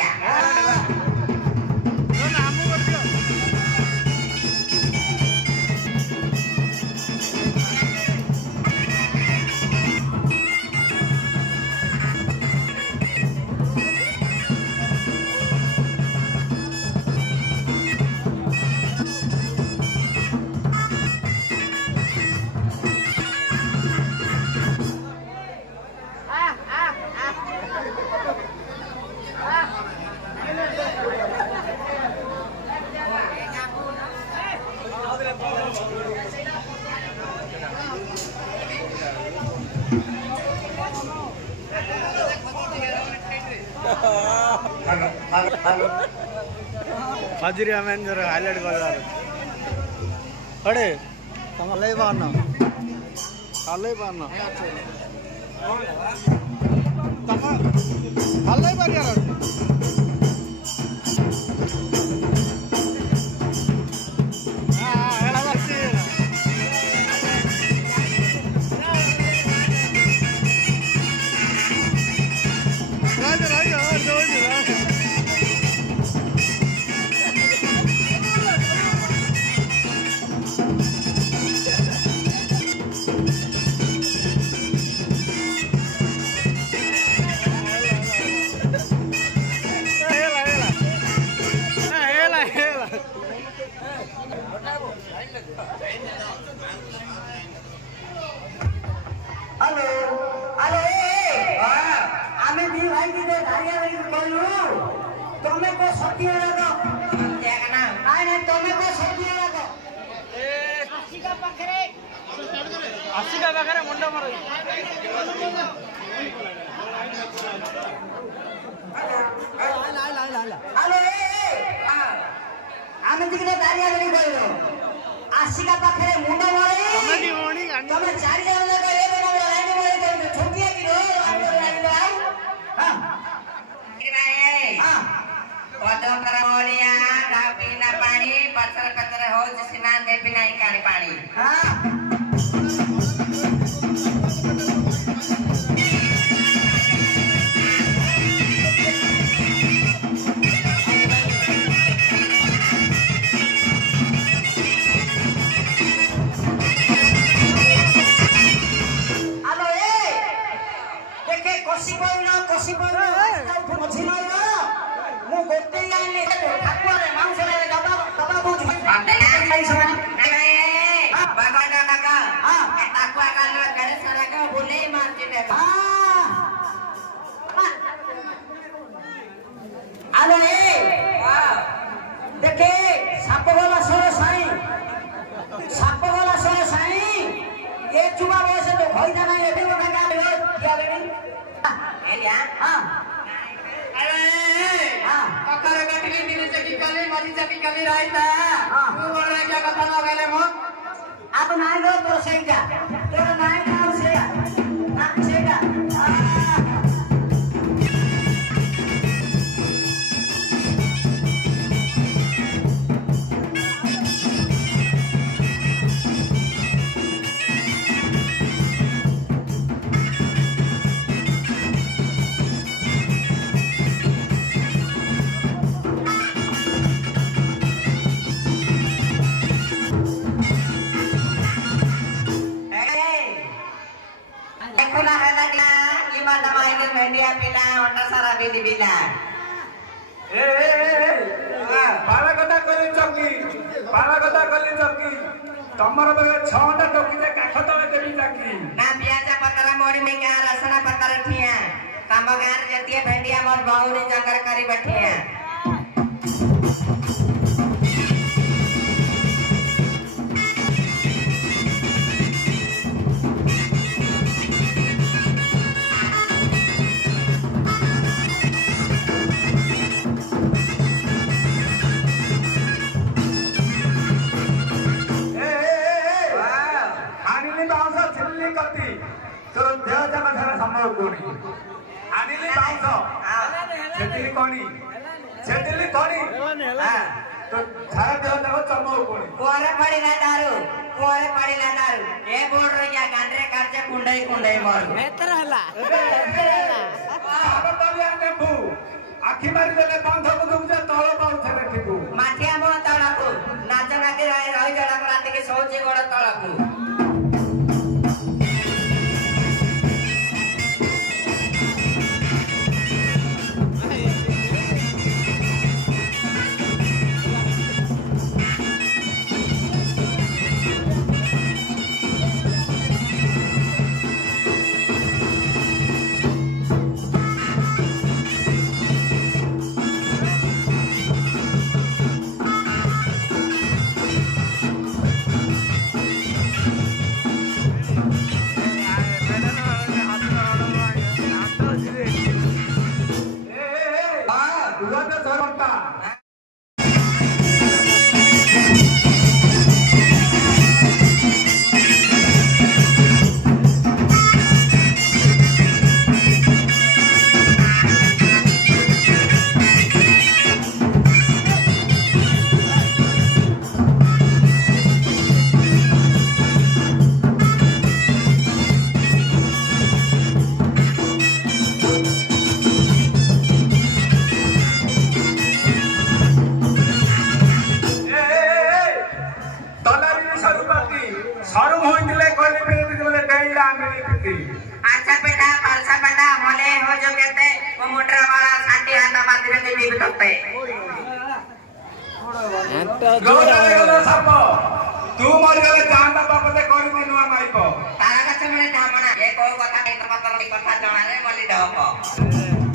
बढ़िया हजुर आमेन जरा हाइलाइट गरेर अरे तमलाई पार्न हालै पार्न तम हालै पारिएर हेलो हेलो आमे दी भाई की धारिया भाई बोलू तुम्हें को सत्य लगा क्या कहना आए नहीं तुम्हें को सत्य लगा ए आशिका पाखरे मुंडा मारो हेलो आमे दी की धारिया भाई बोलू आशिका पाखरे मुंडा मारो तुम्हें चार जन लगा पानी पत्थर पत्थर हो जिसना दे बिना ही काली पानी हेलो देखे कोसी बोलना मछली मारो मु गोटे आइले ठाकुर मांस रे दबा बुझ खाई समान भगवान काका ए ठाकुर का लो गड़े सारा का बोले मार के हेलो देखे साप वाला सोरो साई ये चुबा बस तो भई जाना ये भी बना का लो दिया बेनी ए लिया हां पकड़ गटली दिन से की कली मरी से की कली राइता तू बोल रहा क्या कथा लगाले मो अब नाय गो तो सेगा तो नाय खाओ सेगा ना सेगा भेंडिया पिला ओटा सारा बिदी बिला पाला कथा कली चौकी तमर बे 6 घंटा टोकी दे काठ तले देबी चाकी ना पियाजा पतरा मोड़ी में क्या रसना पतर ठिया कामगार जतिया भेंडिया मोर बहुरी जंगर करी बैठिया आखि मारी देले बंध को तुम जे तळ पाउथे ठिकु माठिया मो तळाकू नाच नाके रही जड़ा रात के सोचे गोड़ तळाकू अच्छा बेटा पालसा बेटा मोले हो जो कहते वो मोटर वाला सांटी हाथा बांधने के लिए भी करते तू मर गले जान बापते करि दिनुआ माइको तारा का समय धामना ये को कथा के मतलब कथा जणाले मली डहको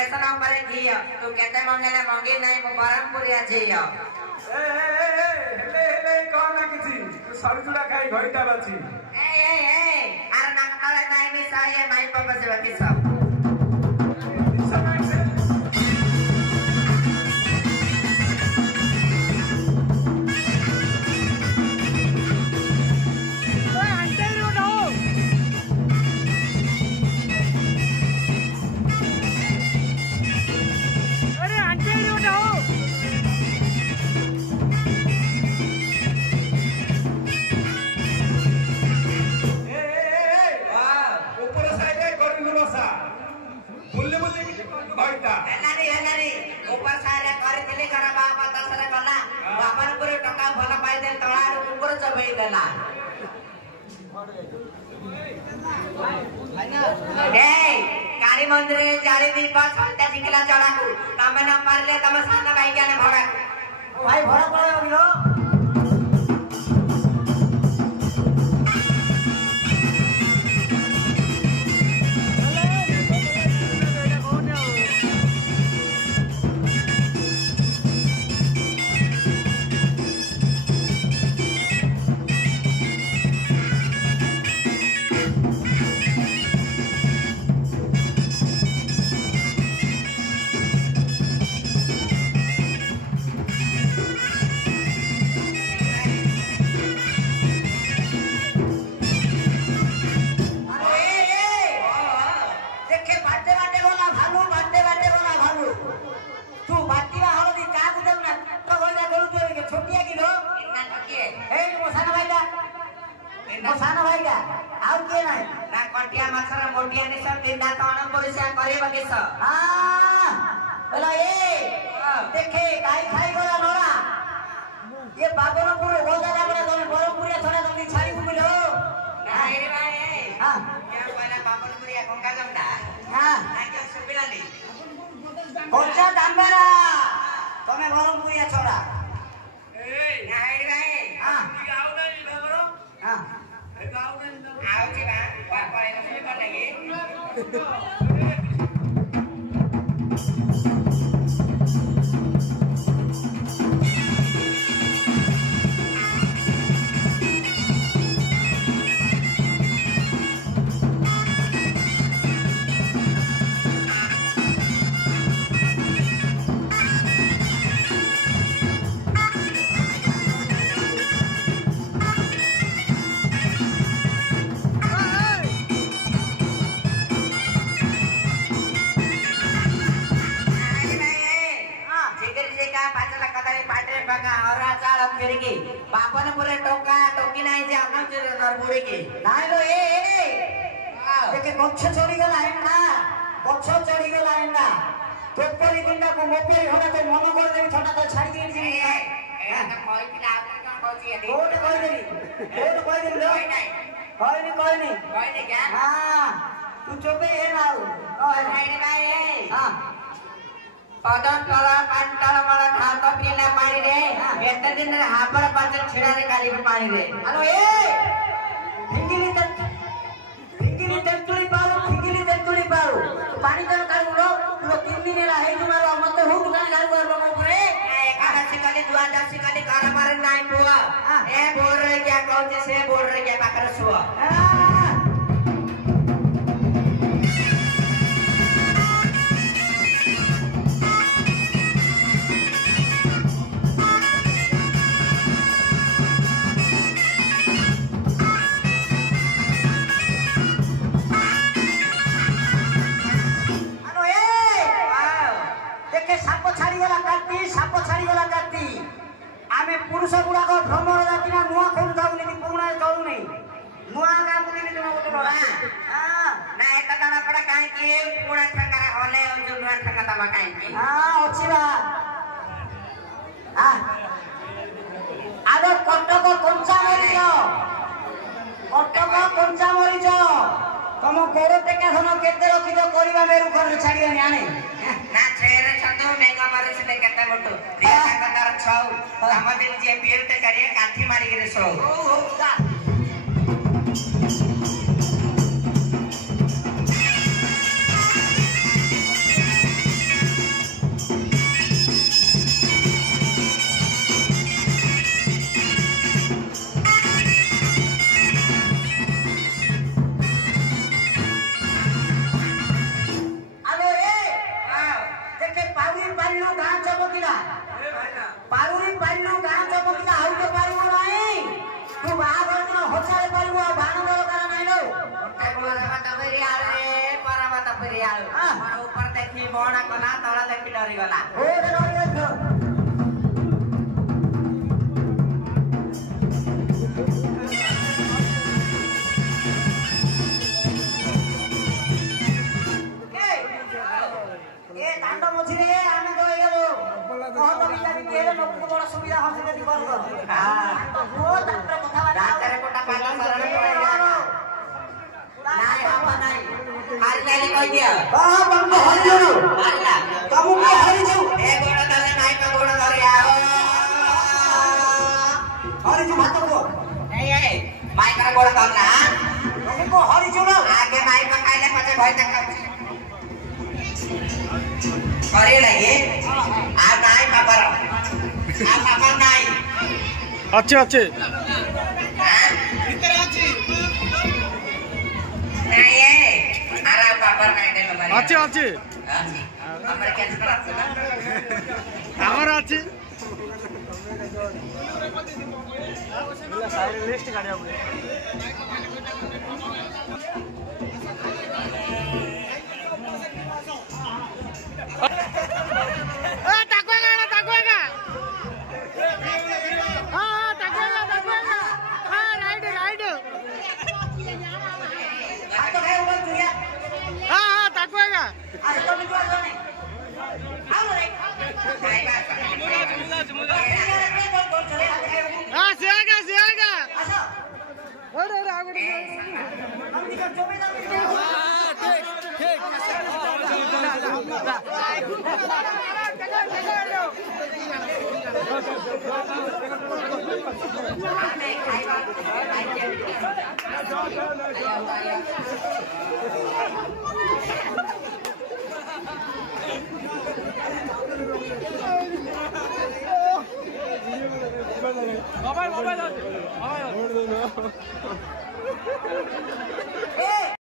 तू कहते मंगेले मंगी नहीं मो बरमपुरिया छियो ए हेले कोन किछि तू सरजुडा खाई घइटा बाछि अरे नकले नहीं मिसा ये माई पापा से बाकी सब काली मंदिर जाली दीप सल्टा सिकला चढ़ाकू तमे न पारले तमे साना भाई जाने भड़ा भाई भड़ा पड़े होगिलो मोसाना भाई का आउ के नाही ना कटिया माछरा मोटिया ने सब दिन ना तण परिसा करे बाकी स हां बोला ए देखे गाई खाई गला नोरा ये बाबरपुर हो जाला बड़ा तने बरमपुरिया छोड़ा जल्दी छाई बुलो नाही रे भाई हां क्या पहला बाबरपुरिया कोंका जमदा हां ना के सुबिलाली कोचा दामबरा तमे बरमपुरिया छोड़ा ए नाही रे भाई हां गाउ नाही बाबरो हां आओ जी बा पर एने कर लगे କରିକି ବାପନ ପରେ ଟଙ୍କା ଟକି ନାହିଁ ଯେ ଆମ ବୁଡ଼ିକି ନାଇଁ ଲୋ ଦେଖେ ଗଛ ଚଢିଗଲା ଏଣ୍ଡା ଗଛ ଚଢିଗଲା ଏଣ୍ଡା ତୋପରି ଦିନଟାକୁ ମୋପରି ହଣା ତ ମନ କରିଦେବି ଥଣ୍ଡା ତ ଛାଡ଼ିକି ଯିବି କୋଉଠି କହିଦେବି ଲୋ କହିନି ହଁ ତୁ ଚୋପେଇ ହେ ନା ଆଉ पदन तल पांतल मला ठाक पिला पानी रे एते दिन रे हापर पांच छिड़ा रे काली पानी रे हेलो ए फिंगिली तेंतुली पारो पानी तन कालू लो 3 दिन ला हे तुम्हारा मत हो दुकान गाल कर लो ऊपर एकादशी काली द्वादशी काली घर मारे नाई बुआ ए बोल रे क्या कहू से बोल रे क्या पाकर सुआ पुरुष गुड़ाक भ्रमण जाती ना नुआ खोल जाऊनी पुरुଣା चलुनी नुआ काम नहीं तुम गोटे ना एक दाना पड़ा काहे कि पुरुଣା ठंगारे हले और जो नुआ ठंगा तमा काहे कि हां अछि बा आदो कटक कंचा मरीच तुम गोड़ टेका धन केते रखी जो करबा मेरु कर छाड़ी आने ना छेरे छतो मेगा मारे से केते बटो दिया कतार छौ हम दिन जे पीर ते करिए काठी मारी रे सो ऊपर देखी बड़ा कला तला देखी डरी गला दांड मझिरे आमे तो एगो बहुत बिचारी केले लोक बड़ सुविधा हसे जदी कर हां ओ डॉक्टर कथा डाक्टर कोटा पाला शरण नाई हम नाई हारी जाई कह दिया हां बंद हरि जो अल्लाह तुम को हरि जो ए गोड़ा तले नाई पे गोड़ा धरे आओ हरि जो भात को ए माई का गोड़ा धरना तुमको हरि जो आगे माई पे खाइले पछे भय तक करे लगे आ नाई पापर नाई अच्छे भीतर अछि नहीं है आरा पापर नाई दे लगे अच्छे हमर कैंसर আছে না আমার আছে সাইড লিস্ট কাটিয়া পড়ে मोबाइल